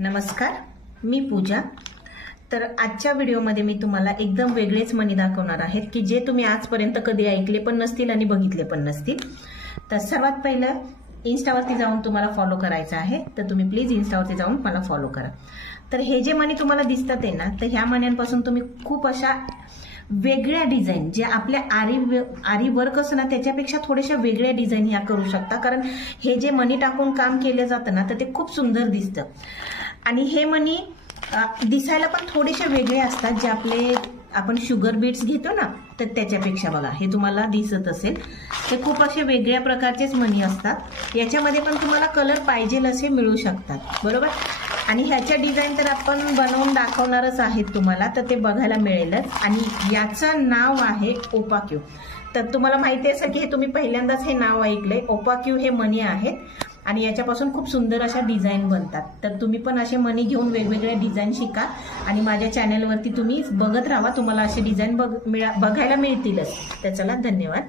नमस्कार, मी पूजा। तर आजच्या व्हिडिओमध्ये मी तुम्हाला एकदम वेगळेच मणी दाखवणार आहेत की जे तुम्ही आजपर्यंत कधी ऐकले पण नसतील आणि बघितले पण नसतील। तर सर्वात पहिलं इन्स्टावरती जाऊन तुम्हाला फॉलो करायचं आहे, तर तुम्ही प्लीज इन्स्टावरती जाऊन मला फॉलो करा। तर हे जे मणी तुम्हाला दिसतात आहे ना, तर ह्या मण्यांपासून तुम्ही खूप अशा वेगळ्या डिझाईन जे आपल्या आरी वर्क असं ना त्याच्यापेक्षा थोड्याशा वेगळ्या डिझाईन ह्या करू शकता, कारण हे जे मणी टाकून काम केले जातं ना तर ते खूप सुंदर दिसतं। आणि हे मणी दिसायला पण थोडेसे वेगळे असतात, जे आपले आपण शुगर बीट्स घेतो ना तर त्याच्यापेक्षा बघा हे तुम्हाला दिसत असेल, ते खूप असे वेगळ्या प्रकारचेच मणी असतात। याच्यामध्ये पण तुम्हाला कलर पाहिजे असे मिळू शकतात, बरोबर। आणि ह्याच्या डिझाईन तर आपण बनवून दाखवणारच आहेत तुम्हाला, तर ते बघायला मिळेलच। आणि याचं नाव आहे ओपाक्यू। तर तुम्हाला माहिती असेल की हे तुम्ही पहिल्यांदाच हे नाव ऐकलंय। ओपाक्यू हे मणी आहेत आणि याच्यापासून खूप सुंदर अशा डिझाईन बनतात। तर तुम्ही पण असे मणी घेऊन वेगवेगळ्या डिझाईन शिका आणि माझ्या चॅनलवरती तुम्ही बघत राहा, तुम्हाला असे डिझाईन बघायला मिळतीलच। तर चला, धन्यवाद।